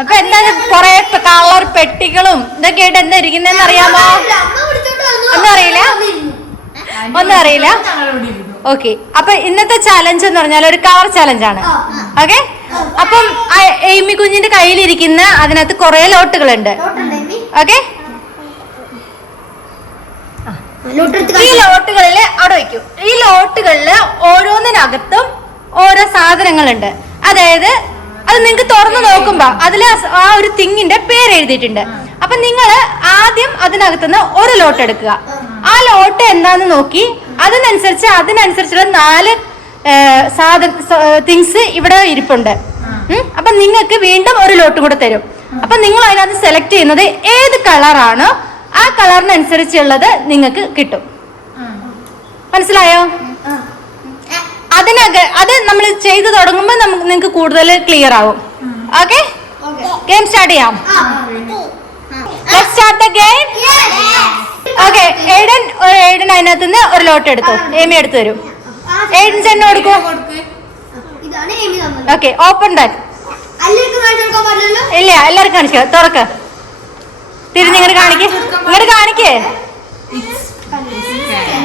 അപ്പൊ എന്താണ് കൊറേ കളർ പെട്ടികളും ഇതൊക്കെ ആയിട്ട് എന്താ ഇരിക്കുന്നതെന്ന് അറിയാമോ? ഒന്നും അറിയില്ല. ഓക്കെ, അപ്പൊ ഇന്നത്തെ ചാലഞ്ച് എന്ന് പറഞ്ഞാൽ ഒരു കളർ ചാലഞ്ച് ആണ്. ഓക്കെ, അപ്പം എയ്മി കുഞ്ഞിന്റെ കയ്യിലിരിക്കുന്ന അതിനകത്ത് കുറെ ലോട്ടുകളുണ്ട്. ഓക്കെ, ഈ ലോട്ടുകളില് അവിടെ വയ്ക്കും. ഈ ലോട്ടുകളില് ഓരോന്നിനകത്തും ഓരോ സാധനങ്ങളുണ്ട്. അതായത് അത് നിങ്ങൾക്ക് തുറന്നു നോക്കുമ്പോ അതില് ആ ഒരു തിങ്ങിന്റെ പേര് എഴുതിയിട്ടുണ്ട്. അപ്പൊ നിങ്ങൾ ആദ്യം അതിനകത്തുനിന്ന് ഒരു ലോട്ട് എടുക്കുക. ആ ലോട്ട് എന്താന്ന് നോക്കി അതിനനുസരിച്ചുള്ള 4 തിങ്സ് ഇവിടെ ഇരിപ്പുണ്ട്. അപ്പൊ നിങ്ങൾക്ക് വീണ്ടും ഒരു ലോട്ട് കൂടെ തരും. അപ്പൊ നിങ്ങൾ അതിനകത്ത് സെലക്ട് ചെയ്യുന്നത് ഏത് കളറാണോ ആ കളറിനനുസരിച്ചുള്ളത് നിങ്ങൾക്ക് കിട്ടും. മനസ്സിലായോ? അത് നമ്മൾ ചെയ്തു തുടങ്ങുമ്പോൾ നിങ്ങൾക്ക് കൂടുതൽ ക്ലിയർ ആവും. ഓക്കെ, ഗെയിം സ്റ്റാർട്ട് ചെയ്യാം. Let's start the game. Okay, Aiden അതിനകത്ത് നിന്ന് ഒരു ലോട്ട് എടുത്തു. ഏമി എടുത്തു തരും. ഏഡൻ ചെന്ന് കൊടുക്കൂ. Okay, open that. ഇല്ല, എല്ലാവർക്കും കാണിക്കുക. തുറക്ക്, തിരിഞ്ഞിങ്ങോട്ട് കാണിക്കേ.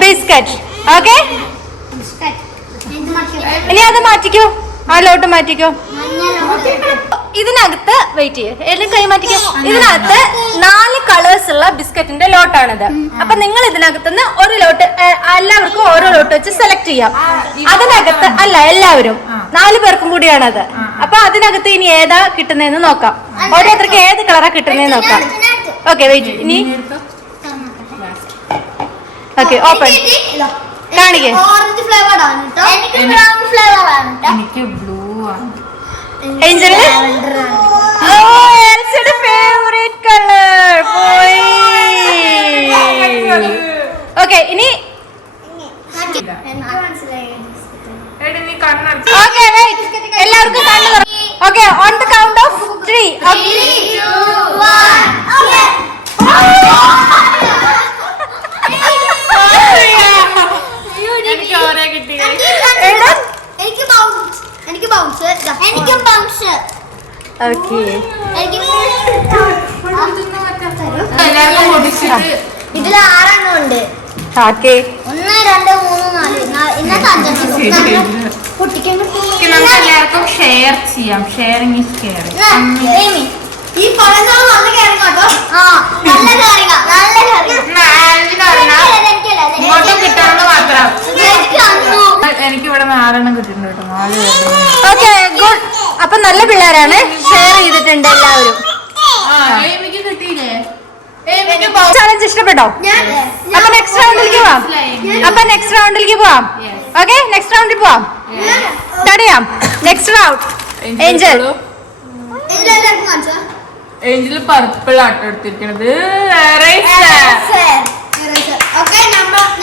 ബിസ്ക്കറ്റ്. ഓക്കെ, ഇനി അത് മാറ്റിക്കോ. ആ ലോട്ട് മാറ്റിക്കോ. ഇതിനകത്ത് വെയിറ്റ് ചെയ്യേ, എല്ലാം കൈ മാറ്റിക്കോ. ഇതിനകത്ത് 4 കളേഴ്സ് ഉള്ള ബിസ്ക്കറ്റിന്റെ ലോട്ടാണിത്. അപ്പൊ നിങ്ങൾ ഇതിനകത്തുനിന്ന് ഒരു ലോട്ട്, എല്ലാവർക്കും ഓരോ ലോട്ട് വെച്ച് സെലക്ട് ചെയ്യാം. അതിനകത്ത് അല്ല, എല്ലാവരും 4 പേർക്കും കൂടിയാണത്. അപ്പൊ അതിനകത്ത് ഇനി ഏതാ കിട്ടുന്നതെന്ന് നോക്കാം. ഓരോരുത്തർക്ക് ഏത് കളറാ കിട്ടുന്നതെന്ന് നോക്കാം. Okay, wait. ഇനി ഓക്കെ, ഓപ്പൺ. കാണിക്കേ. ഓറഞ്ച് ഫ്ലേവർ ആണ് കേട്ടോ. എനിക്ക് ബ്രൗൺ ഫ്ലേവർ ആണ് കേട്ടോ. എനിക്ക് ബ്ലൂ ആണ്. ഏഞ്ചലിന് എൽസിയുടെ ഫേവറേറ്റ് കളർ പോയി. ഓക്കെ, ഇനി ഓക്കെ, വെയിറ്റ്. എല്ലാവർക്കും കണ്ണ് തുറ. Okay, on the count of 3. 3, 2, 1. Okay. ഇതിൽ 6 എണ്ണം ഉണ്ട്. 1, 2, 3, 4. ഇന്നത്തെ 5 എല്ലാവർക്കും ഷെയർ ചെയ്യാം. Sharing is caring. ഈ പഴങ്ങൾ നല്ല കയറി കേട്ടോ. നല്ല കയറിക, നല്ല ഇങ്ങോട്ടും കിട്ടണമെന്ന് മാത്രം. എനിക്ക് ഇവിടെ 4 എണ്ണം കിട്ടുന്നുണ്ട് കേട്ടോ. 4 പേര്. Okay, good. അപ്പൊ നല്ല പിള്ളേരാണ്, ഷെയർ ചെയ്തിട്ടുണ്ട് എല്ലാവരും. എനിക്ക് കിട്ടിയില്ലേ? ചാലഞ്ച് ഇഷ്ടപ്പെട്ടോ? അപ്പൊ നെക്സ്റ്റ് റൗണ്ടിലേക്ക് പോവാം. ഓക്കെ, നെക്സ്റ്റ് റൗണ്ടിൽ പോവാം. സ്റ്റാർട്ട് ചെയ്യാം. Next round. ഏഞ്ചൽ പർപ്പിൾ ആട്ടോ എടുത്തിരിക്കണത്.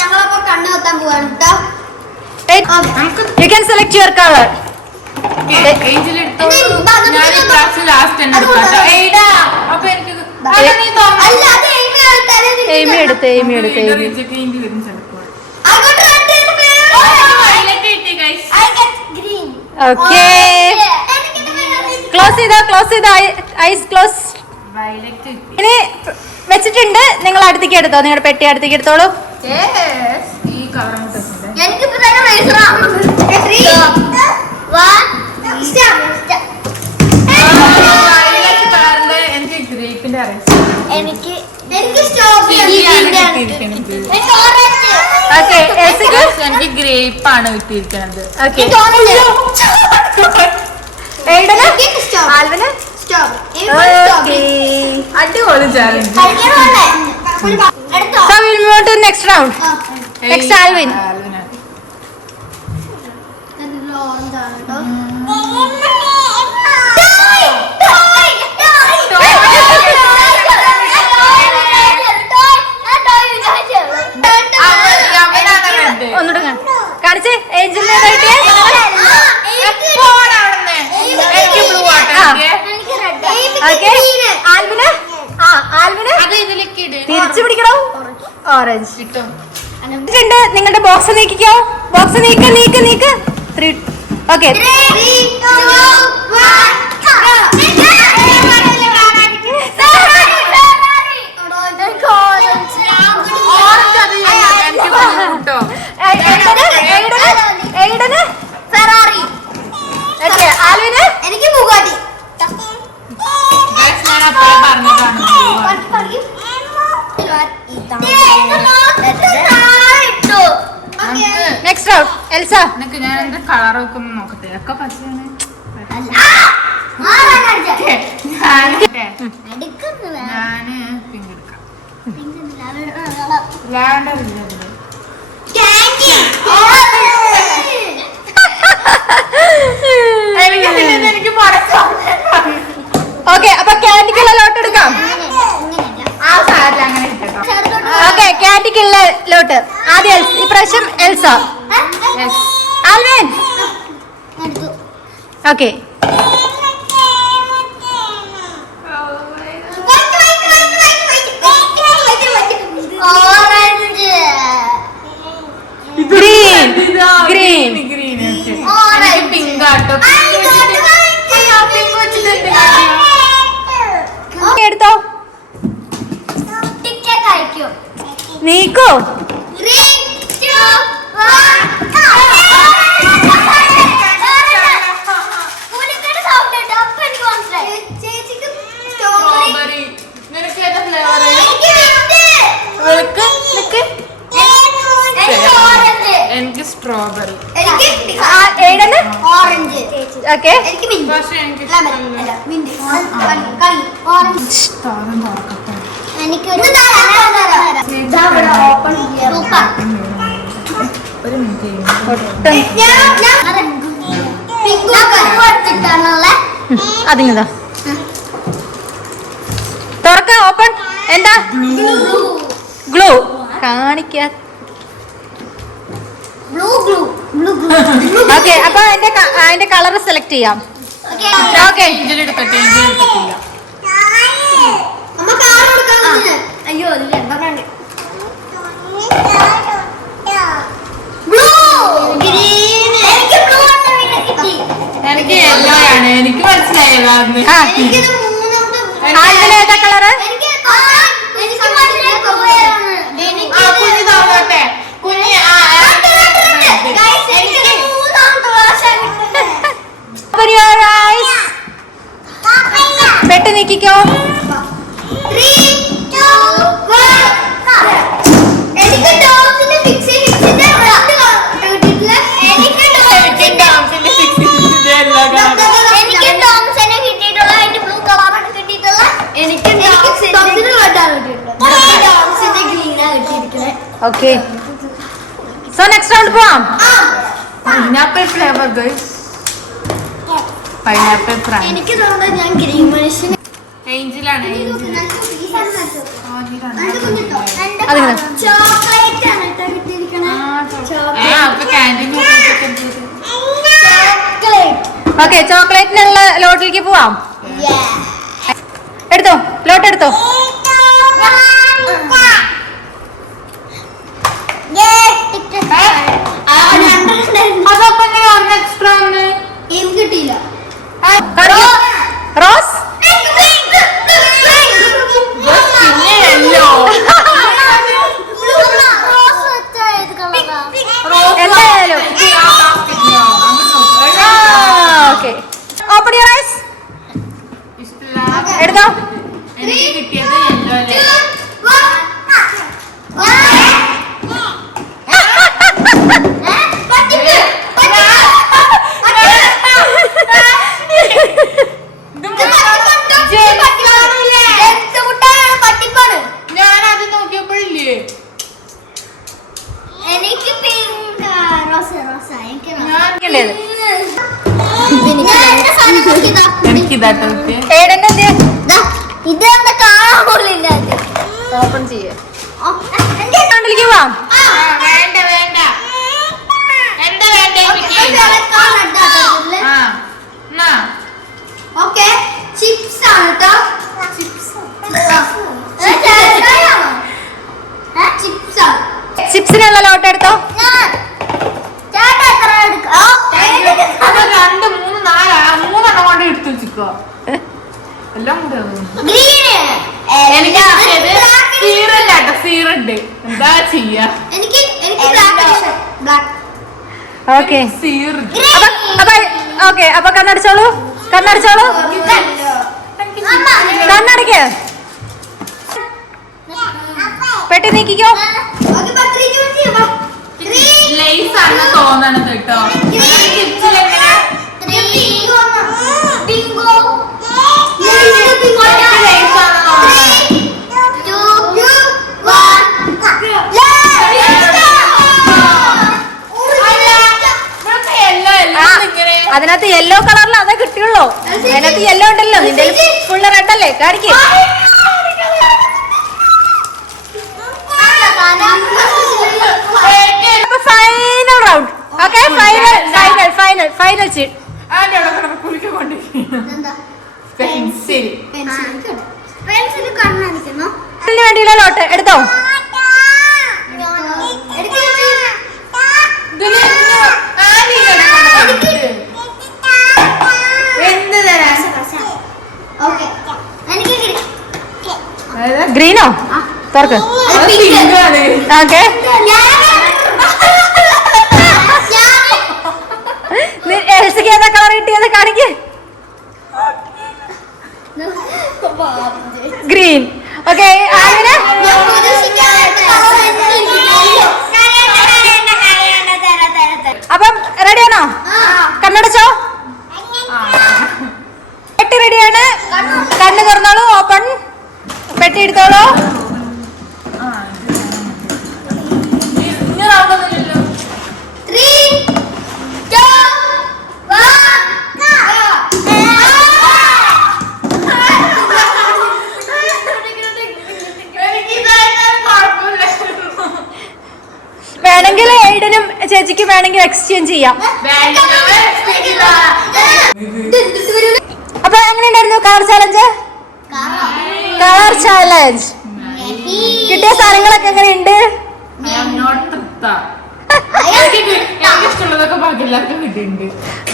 ഞങ്ങളപ്പോ കണ്ണു കൊത്താൻ പോവാണ് കേട്ടോ. You can select your color. ഏമി എടുത്ത് ഓക്കെ, ക്ലോസ് ചെയ്തോ. Ice close. ഇനി വെച്ചിട്ടുണ്ട്. നിങ്ങൾ അടുത്തേക്ക് എടുത്തോ, നിങ്ങളുടെ പെട്ടി അടുത്തേക്ക് എടുത്തോളൂ. എനിക്ക് ഗ്രേപ്പാണ് കിട്ടിയിരിക്കുന്നത്. അടിപൊളി challenge. So we'll move to next round. Next Alvin. ഒന്നുകൂടെ കാണിച്ചേ. ഏഞ്ചലിനെ തിരിച്ചു പിടിക്കണോ? ഓറഞ്ച്. നിങ്ങളുടെ ബോക്സ് നീക്കിക്കോ. ബോക്സ് നീക്ക്. 3. Okay. 3, 2, 1. ഫെറാറി. ഓക്കെ ആൽവിന് എനിക്ക് ബുഗാട്ടി. ഞാൻ അപ്പോഴേ പറഞ്ഞതാണ്. Next round Elsa. എനിക്ക് ഞാൻ എന്താ കളർ വെക്കുന്നു നോക്കട്ടെ. ഒക്കെ പച്ചയാണ്. ഞാന് പിങ്ക് എടുക്കാം. ലാവൻഡർ ഇല്ല ഇതില്. എനിക്ക് ഓക്കെ അപ്പൊ ക്യാൻഡിക്കുള്ള ലോട്ട് എടുക്കാം. ആ സാരില്ല അങ്ങനെ ഇട്ടോ. ഓക്കെ ക്യാൻഡിക്കുള്ള ലോട്ട് ആദ്യം ഇപ്രാവശ്യം Elsa. Alvin. Okay green green pink ആട്ടോ. എടുത്തോ നീക്കോ. സ്ട്രോബെറി. നിനക്ക് ഏതാ ഫ്ലേവർ? എനിക്ക് സ്ട്രോബെറി. ഓറഞ്ച്. ഓക്കെ പക്ഷെ എനിക്ക് ഒരു മിനിറ്റ്. അതിങ്ങതാ തുറക്ക. ഓപ്പൺ. എന്താ ഗ്ലൂ കാണിക്കാ. ഓക്കെ അപ്പൊ അതിന്റെ കളർ സെലക്ട് ചെയ്യാം. ഓക്കെ എടുക്കട്ടെ. എന്റെ എടുത്തിട്ടില്ല. അയ്യോ എനിക്ക് യെല്ലോ ആണ്. എനിക്ക് മനസ്സിലായതാന്ന്. ഏതാ കളറ്? കുഞ്ഞു തോന്നട്ടെ. കുഞ്ഞ് Open your eyes. പെട്ടെന്ന് നീക്കിക്കോ. 3, 2, 1. എനിക്ക് ഡോഗ്സിന്റെ ഫിക്സ് കിട്ടിയിട്ടില്ല. എനിക്ക് ഡോഗ്സിനെ കിട്ടിയിട്ടുള്ള അതിന്റെ ബ്ലൂ കളറാണ് കിട്ടിയിട്ടുള്ള. എനിക്ക് ഡോഗ്സിന്റെ റെഡാണ് കിട്ടിയിട്ടുള്ളത്. ഡോഗ്സിന്റെ ഗ്രീനാണ് കിട്ടിയിരിക്കുന്നത്. ഓക്കെ സോ നെക്സ്റ്റ് റൗണ്ട് പോവാം. Pineapple flavour guys. Pineapple fry. എനിക്ക് തോന്നുന്നത് ഞാൻ ഗ്രീൻ മനുഷ്യന് ഏഞ്ചലാണ്. ചോക്ലേറ്റ് ആണ് കേട്ടോ കിട്ടിയിരിക്കുന്നത്. ഓക്കെ ചോക്ലേറ്റിനുള്ള ലോട്ടിലേക്ക് പോവാം. എടുത്തോ ലോട്ട് എടുത്തോ. എക്സ്ട്രാ ഒന്ന് കിട്ടിയില്ല. റോസ്. പിന്നെ യെല്ലോ. എന്തായാലും ഓക്കെ ഓപ്പൺ യുവർ ഐസ്. എടുത്തോ. എനിക്ക് കിട്ടിയത് യെല്ലോ. ഞാനത് നോക്കിയപ്പോഴില്ലേ എനിക്ക് പിങ്ക് റോസ റോസ എനിക്ക് എനിക്കിതാട്ടോ. ഏടന്റെ ഇത് എന്താ കാണാൻ പോലില്ല. ഓപ്പൺ ചെയ്യേ. കണ്ടിലേക്ക് പോവാം. വേണ്ട വേണ്ട. എന്താ വേണ്ട ഓക്കെ ചിപ്സ് ആണ് കേട്ടോ. ചിപ്സ് ആണ്. ചിപ്സിനുള്ള ലോട്ട് എടുത്തോ. ചേട്ടാ എത്ര എടുക്കാം? ഇല്ല. എനിക്ക് ബ്ലാക്ക്. ഓക്കെ സീർ. ഓക്കെ അപ്പൊ കണ്ണടിച്ചോളൂ. കണ്ണടയ്ക്ക്. പെട്ടി നീക്കിക്കോ. ലേസ് ആണ് തോന്നണത് കേട്ടോ. അതിനകത്ത് യെല്ലോ കളറിൽ അതേ കിട്ടിയുള്ളൂ. അതിനകത്ത് യെല്ലോ ഉണ്ടല്ലോ. നിന്റെ ഫുള്ള് റെഡ് അല്ലേ? കാണിക്ക്. Final round. ഓക്കെ ഫൈനൽ ചീട്ട്. പെൻസിൽ വേണ്ടിയുള്ള ലോട്ട് എടുത്തോ. ഗ്രീനോ? തുറക്ക്. ഓക്കെ എൽസിക്ക് ഏതാ കളർ കിട്ടിയത്? കാണിക്ക്. ഗ്രീൻ. ഓക്കെ അങ്ങനെ അപ്പം റെഡിയാണോ? കണ്ണടച്ചോ. പെട്ടി റെഡിയാണ്. കണ്ണ് തുറന്നോളൂ. ഓപ്പൺ. പെട്ടി എടുത്തോളൂ. വേണമെങ്കിൽ എയ്ഡനും ചേച്ചിക്ക് വേണമെങ്കിൽ എക്സ്ചേഞ്ച് ചെയ്യാം. അപ്പൊ എങ്ങനെയുണ്ടായിരുന്നു കളർ ചാലഞ്ച്? കിട്ടിയ സാധനങ്ങളൊക്കെ എങ്ങനെയുണ്ട്?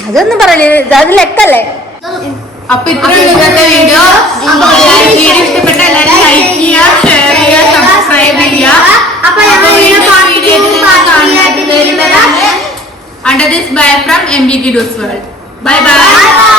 അതൊന്നും പറയില്ല. അത് ലെക്കല്ലേ. അപ്പൊ ഇത്രയും ഇന്നത്തെ വീഡിയോ. ഇഷ്ടപ്പെട്ട എല്ലാവരും ലൈക്ക് ചെയ്യുക, ഷെയർ ചെയ്യുക, സബ്സ്ക്രൈബ് ചെയ്യുക. Under this bye from MBK Dose World. Bye bye.